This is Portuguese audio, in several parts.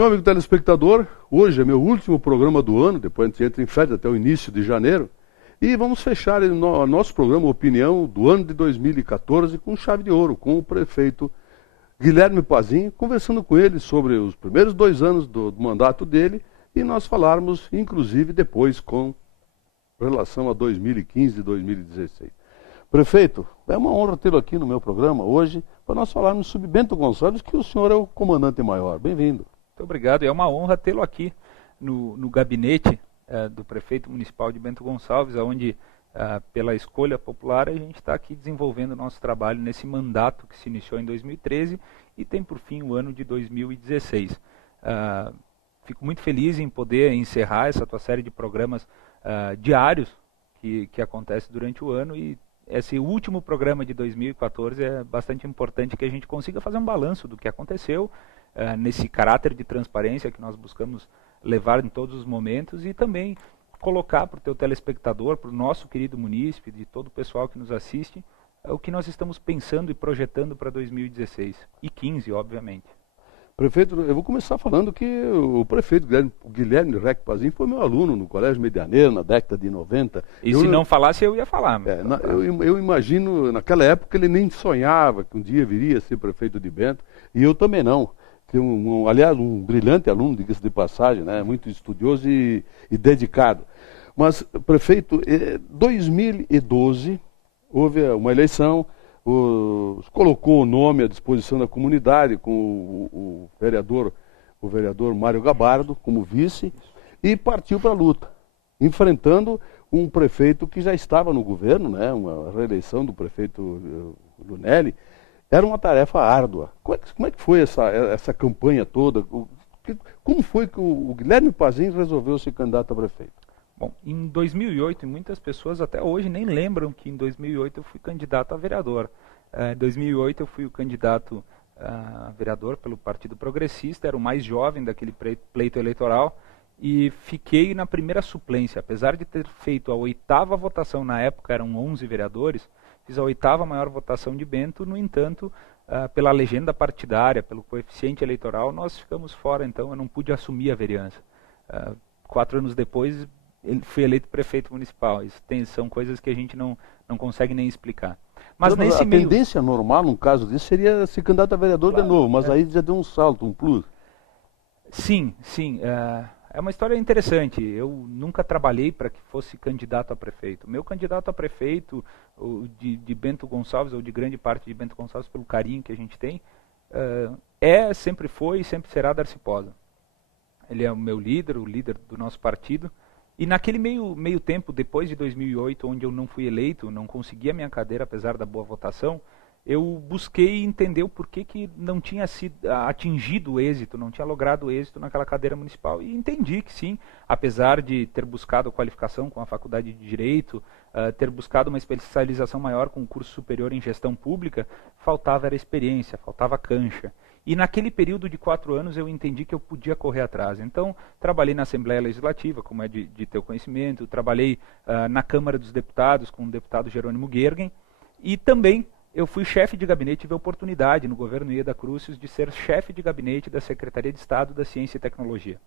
Meu amigo telespectador, hoje é meu último programa do ano, depois a gente entra em férias até o início de janeiro, e vamos fechar o nosso programa Opinião do ano de 2014 com chave de ouro, com o prefeito Guilherme Pazin, conversando com ele sobre os primeiros 2 anos do mandato dele, e nós falarmos, inclusive, depois com relação a 2015 e 2016. Prefeito, é uma honra tê-lo aqui no meu programa hoje, para nós falarmos sobre Bento Gonçalves, que o senhor é o comandante maior. Bem-vindo. Muito obrigado, é uma honra tê-lo aqui no gabinete do prefeito municipal de Bento Gonçalves, onde, pela escolha popular, a gente está aqui desenvolvendo o nosso trabalho nesse mandato que se iniciou em 2013 e tem por fim o ano de 2016. Fico muito feliz em poder encerrar essa tua série de programas diários que acontece durante o ano, e esse último programa de 2014 é bastante importante que a gente consiga fazer um balanço do que aconteceu, nesse caráter de transparência que nós buscamos levar em todos os momentos, e também colocar para o teu telespectador, para o nosso querido munícipe, de todo o pessoal que nos assiste, o que nós estamos pensando e projetando para 2016 e 2015, obviamente. Prefeito, eu vou começar falando que o prefeito Guilherme Rec Pazin foi meu aluno no Colégio Medianeiro, na década de 90. E se não falasse, eu ia falar. Eu imagino, naquela época ele nem sonhava que um dia viria a ser prefeito de Bento, e eu também não. Aliás, um brilhante aluno, diga-se de passagem, né? Muito estudioso e dedicado. Mas, prefeito, em 2012, houve uma eleição, colocou o nome à disposição da comunidade com o vereador Mário Gabardo como vice, e partiu para a luta, enfrentando um prefeito que já estava no governo, né? Uma reeleição do prefeito Lunelli. Era uma tarefa árdua. Como é que foi essa campanha toda? Como foi que o Guilherme Pazin resolveu ser candidato a prefeito? Bom, em 2008, e muitas pessoas até hoje nem lembram que em 2008 eu fui candidato a vereador. Em 2008 eu fui o candidato a vereador pelo Partido Progressista, era o mais jovem daquele pleito eleitoral, e fiquei na primeira suplência. Apesar de ter feito a 8ª votação, na época eram 11 vereadores, fiz a 8ª maior votação de Bento. No entanto, pela legenda partidária, pelo coeficiente eleitoral, nós ficamos fora, então eu não pude assumir a vereança. 4 anos depois, ele foi eleito prefeito municipal. Isso são coisas que a gente não consegue nem explicar. Mas então, nesse tendência normal, num caso desse, seria ser candidato a vereador de novo, mas aí já deu um salto, um plus. Sim. É uma história interessante. Eu nunca trabalhei para que fosse candidato a prefeito. Meu candidato a prefeito de Bento Gonçalves, ou de grande parte de Bento Gonçalves, pelo carinho que a gente tem, sempre foi e sempre será Darcy Posa. Ele é o meu líder, o líder do nosso partido. E naquele meio tempo, depois de 2008, onde eu não fui eleito, não consegui a minha cadeira, apesar da boa votação, eu busquei entender o porquê que não tinha atingido o êxito, não tinha logrado o êxito naquela cadeira municipal. E entendi que sim, apesar de ter buscado qualificação com a Faculdade de Direito, ter buscado uma especialização maior com um curso superior em gestão pública, faltava era experiência, faltava cancha. E naquele período de 4 anos eu entendi que eu podia correr atrás. Então, trabalhei na Assembleia Legislativa, como é de teu conhecimento, trabalhei na Câmara dos Deputados com o deputado Jerônimo Gergen, e também eu fui chefe de gabinete, tive a oportunidade no governo Ieda Crucis de ser chefe de gabinete da Secretaria de Estado da Ciência e Tecnologia.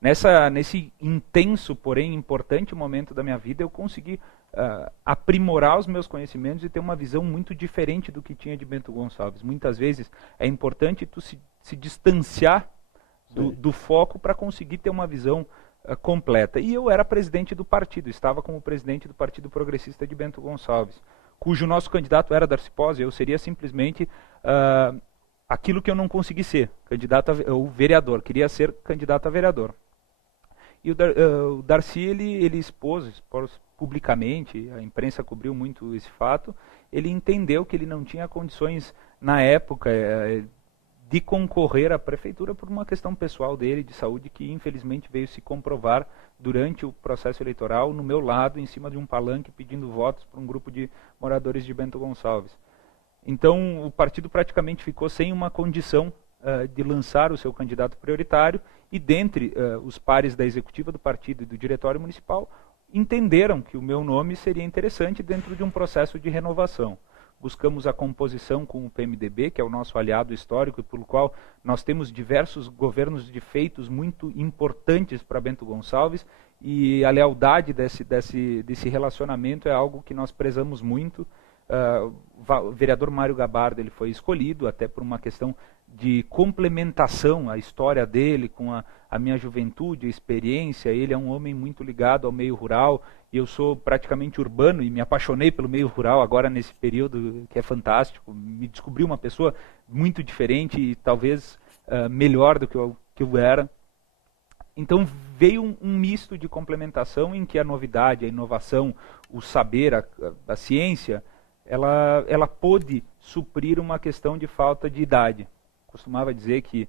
Nesse intenso, porém importante momento da minha vida, eu consegui aprimorar os meus conhecimentos e ter uma visão muito diferente do que tinha de Bento Gonçalves. Muitas vezes é importante tu se distanciar do foco para conseguir ter uma visão completa. E eu era presidente do partido, estava como presidente do Partido Progressista de Bento Gonçalves, cujo nosso candidato era Darcy Posa. Eu seria simplesmente aquilo que eu não consegui ser, o vereador, queria ser candidato a vereador. E o Darcy, ele expôs publicamente, a imprensa cobriu muito esse fato, ele entendeu que ele não tinha condições, na época, de concorrer à prefeitura por uma questão pessoal dele, de saúde, que infelizmente veio se comprovar durante o processo eleitoral, no meu lado, em cima de um palanque, pedindo votos para um grupo de moradores de Bento Gonçalves. Então, o partido praticamente ficou sem uma condição de lançar o seu candidato prioritário, e dentre os pares da executiva do partido e do diretório municipal, entenderam que o meu nome seria interessante dentro de um processo de renovação. buscamos a composição com o PMDB, que é o nosso aliado histórico e pelo qual nós temos diversos governos de feitos muito importantes para Bento Gonçalves, e a lealdade desse relacionamento é algo que nós prezamos muito. O vereador Mário Gabardo ele foi escolhido até por uma questão de complementação, a história dele com a minha juventude, a experiência. Ele é um homem muito ligado ao meio rural, e eu sou praticamente urbano e me apaixonei pelo meio rural agora nesse período que é fantástico. Me descobri uma pessoa muito diferente e talvez melhor do que eu era. Então veio um misto de complementação em que a novidade, a inovação, o saber, a ciência, ela pôde suprir uma questão de falta de idade. Costumava dizer que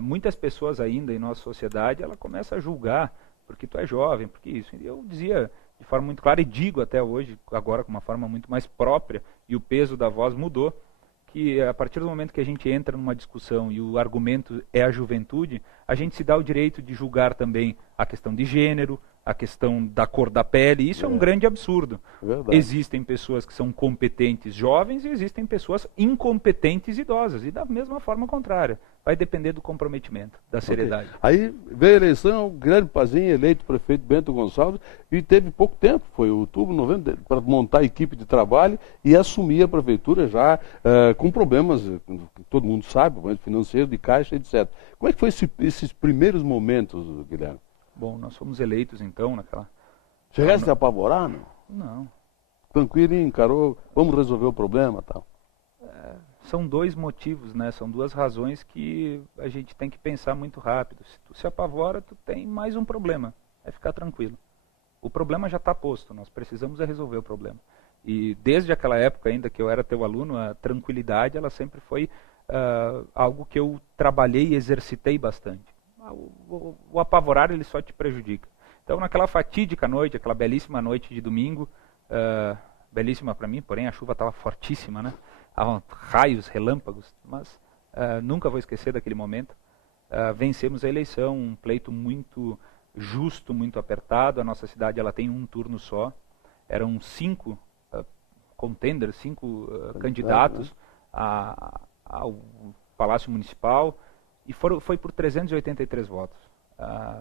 muitas pessoas ainda em nossa sociedade, ela começa a julgar, porque tu é jovem, porque isso. E eu dizia de forma muito clara, e digo até hoje, agora com uma forma muito mais própria, e o peso da voz mudou, que a partir do momento que a gente entra numa discussão e o argumento é a juventude, a gente se dá o direito de julgar também a questão de gênero, a questão da cor da pele. Isso é um grande absurdo. Verdade. Existem pessoas que são competentes jovens e existem pessoas incompetentes idosas. E da mesma forma contrária. Vai depender do comprometimento, da seriedade. Aí veio a eleição, o Guilherme Pazin eleito prefeito Bento Gonçalves, e teve pouco tempo, foi outubro, novembro, para montar a equipe de trabalho e assumir a prefeitura já com problemas, que todo mundo sabe, problemas financeiros, de caixa, etc. Como é que foi esses primeiros momentos, Guilherme? Bom, nós fomos eleitos então naquela... Chegaste a apavorar, não? Não. Tranquilo, encarou, vamos resolver o problema, tal. São dois motivos, né? São duas razões que a gente tem que pensar muito rápido. Se tu se apavora, tu tem mais um problema. É ficar tranquilo. O problema já está posto, nós precisamos resolver o problema. E desde aquela época ainda que eu era teu aluno, a tranquilidade ela sempre foi algo que eu trabalhei e exercitei bastante. O apavorar ele só te prejudica. Então naquela fatídica noite, aquela belíssima noite de domingo, belíssima para mim, porém a chuva estava fortíssima, né? Raios, relâmpagos, mas nunca vou esquecer daquele momento. Vencemos a eleição, um pleito muito justo, muito apertado. A nossa cidade ela tem um turno só. Eram 5 contenders, 5 candidatos ao Palácio Municipal, e foi por 383 votos.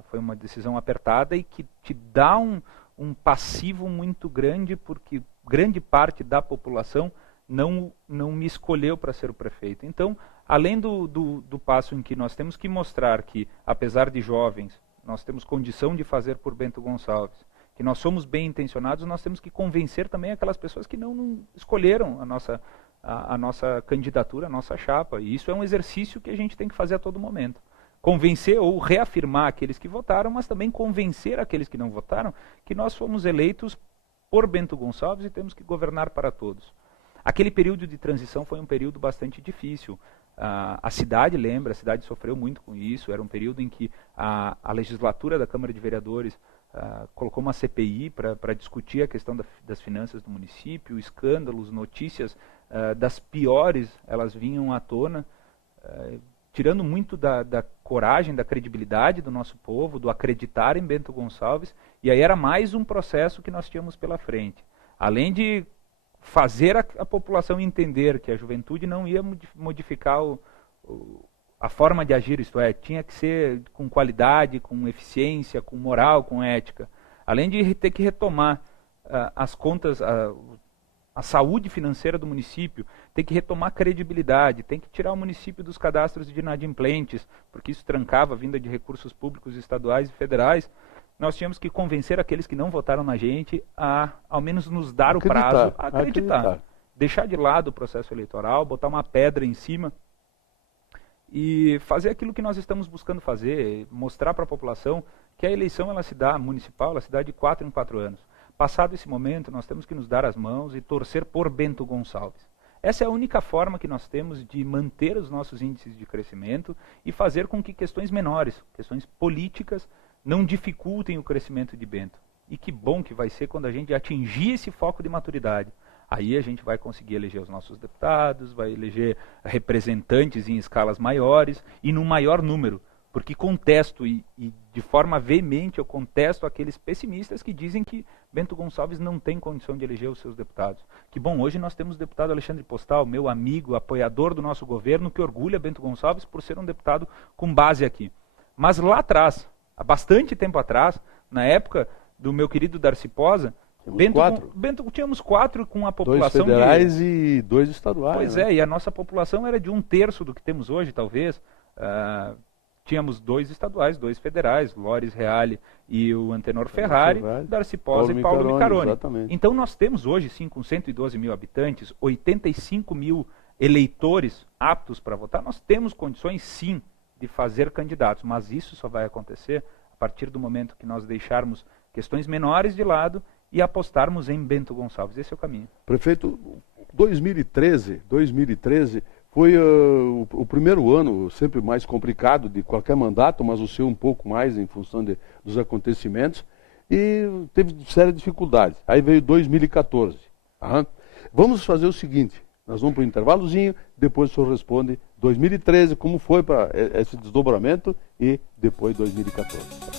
Foi uma decisão apertada e que te dá um passivo muito grande, porque grande parte da população não me escolheu para ser o prefeito. Então, além do passo em que nós temos que mostrar que, apesar de jovens, nós temos condição de fazer por Bento Gonçalves, que nós somos bem intencionados, nós temos que convencer também aquelas pessoas que não escolheram a nossa candidatura, a nossa chapa. E isso é um exercício que a gente tem que fazer a todo momento. Convencer ou reafirmar aqueles que votaram, mas também convencer aqueles que não votaram que nós fomos eleitos por Bento Gonçalves e temos que governar para todos. Aquele período de transição foi um período bastante difícil. A cidade sofreu muito com isso. Era um período em que a legislatura da Câmara de Vereadores colocou uma CPI para discutir a questão das finanças do município, escândalos, notícias das piores, elas vinham à tona, tirando muito da coragem, da credibilidade do nosso povo, do acreditar em Bento Gonçalves, e aí era mais um processo que nós tínhamos pela frente. Além de fazer a população entender que a juventude não ia modificar a forma de agir, isto é, tinha que ser com qualidade, com eficiência, com moral, com ética. Além de ter que retomar as contas, a saúde financeira do município, tem que retomar a credibilidade, tem que tirar o município dos cadastros de inadimplentes, porque isso trancava a vinda de recursos públicos estaduais e federais. Nós tínhamos que convencer aqueles que não votaram na gente a, ao menos, nos dar o prazo a acreditar. Deixar de lado o processo eleitoral, botar uma pedra em cima e fazer aquilo que nós estamos buscando fazer, mostrar para a população que a eleição ela se dá municipal, ela se dá de 4 em 4 anos. Passado esse momento, nós temos que nos dar as mãos e torcer por Bento Gonçalves. Essa é a única forma que nós temos de manter os nossos índices de crescimento e fazer com que questões menores, questões políticas, não dificultem o crescimento de Bento. E que bom que vai ser quando a gente atingir esse foco de maturidade. Aí a gente vai conseguir eleger os nossos deputados, vai eleger representantes em escalas maiores e num maior número. porque contesto e de forma veemente eu contesto aqueles pessimistas que dizem que Bento Gonçalves não tem condição de eleger os seus deputados. Que bom, hoje nós temos o deputado Alexandre Postal, meu amigo, apoiador do nosso governo, que orgulha Bento Gonçalves por ser um deputado com base aqui. Mas lá atrás, há bastante tempo atrás, na época do meu querido Darcy Posa, tínhamos 4 com a população 2 federais e 2 estaduais. Pois né? e a nossa população era de 1/3 do que temos hoje, talvez. Tínhamos 2 estaduais, 2 federais, Lores Reale e o Antenor Ferrari, Darcy Posa e Paulo Micaroni. Então nós temos hoje, sim, com 112 mil habitantes, 85 mil eleitores aptos para votar, nós temos condições, sim, de fazer candidatos, mas isso só vai acontecer a partir do momento que nós deixarmos questões menores de lado e apostarmos em Bento Gonçalves. Esse é o caminho. Prefeito, 2013 foi o primeiro ano sempre mais complicado de qualquer mandato, mas o seu um pouco mais em função dos acontecimentos, e teve sérias dificuldades. Aí veio 2014. Vamos fazer o seguinte, nós vamos para o intervalozinho, depois o senhor responde 2013, como foi para esse desdobramento, e depois 2014.